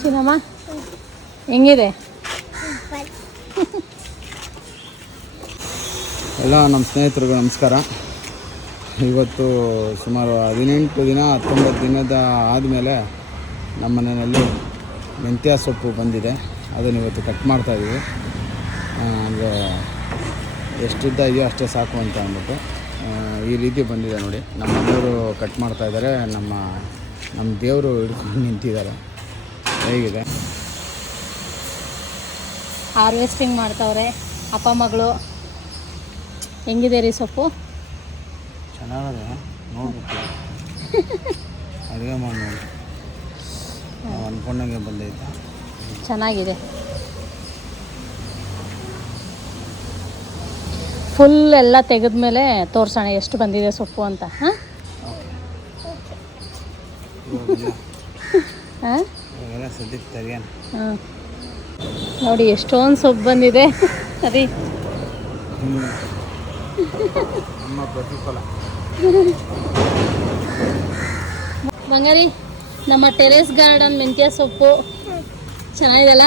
ಚಿನ್ನಮ್ಮ ಹೆಂಗಿದೆ? ಎಲ್ಲ ನಮ್ಮ ಸ್ನೇಹಿತರಿಗೂ ನಮಸ್ಕಾರ. ಇವತ್ತು ಸುಮಾರು 18 ದಿನ 19 ದಿನದ ಆದಮೇಲೆ ನಮ್ಮ ಮನೆಯಲ್ಲಿ ಮೆಂತ್ಯ ಸೊಪ್ಪು ಬಂದಿದೆ. ಅದನ್ನು ಇವತ್ತು ಕಟ್ ಮಾಡ್ತಾಯಿದ್ದೀವಿ. ಅಂದರೆ ಎಷ್ಟುದ್ದ ಇದೆಯೋ ಅಷ್ಟೇ ಸಾಕು ಅಂತ ಅಂದ್ಬಿಟ್ಟು ಈ ರೀತಿ ಬಂದಿದೆ ನೋಡಿ. ನಮ್ಮ ಮನೆಯವರು ಕಟ್ ಮಾಡ್ತಾಯಿದ್ದಾರೆ. ನಮ್ಮ ದೇವರು ಹಿಡ್ಕೊಂಡು ನಿಂತಿದ್ದಾರೆ. ಹೇಗಿದೆ ಹಾರ್ವೆಸ್ಟಿಂಗ್ ಮಾಡ್ತಾವ್ರೆ ಅಪ್ಪ ಮಗಳು. ಹೆಂಗಿದೆ ರೀ ಸೊಪ್ಪು? ಚೆನ್ನಾಗಿದೆ, ನೋಡ್ಬೇಕು. ಅಡುಗೆ ಮಾಡಿ ನೋಡಿ, ನಾವು ಅಂದ್ಕೊಂಡಂಗೆ ಬಂದೈತೆ. ಚೆನ್ನಾಗಿದೆ. ಫುಲ್ ಎಲ್ಲ ತೆಗೆದ್ಮೇಲೆ ತೋರಿಸೋಣ ಎಷ್ಟು ಬಂದಿದೆ ಸೊಪ್ಪು ಅಂತ. ಹಾಂ ಹಾಂ ಸದ್ಯಕ್ಕೆ ತೆಗಿಯೋಣ. ಹಾಂ ನೋಡಿ ಎಷ್ಟೊಂದು ಸೊಪ್ಪು ಬಂದಿದೆ ರೀ. ನಮ್ಮ ಪ್ರತಿಫಲ. ಬಂಗಾರಿ, ನಮ್ಮ ಟೆರೇಸ್ ಗಾರ್ಡನ್ ಮೆಂತ್ಯ ಸೊಪ್ಪು ಚೆನ್ನಾಗಿದೆಲ್ಲ.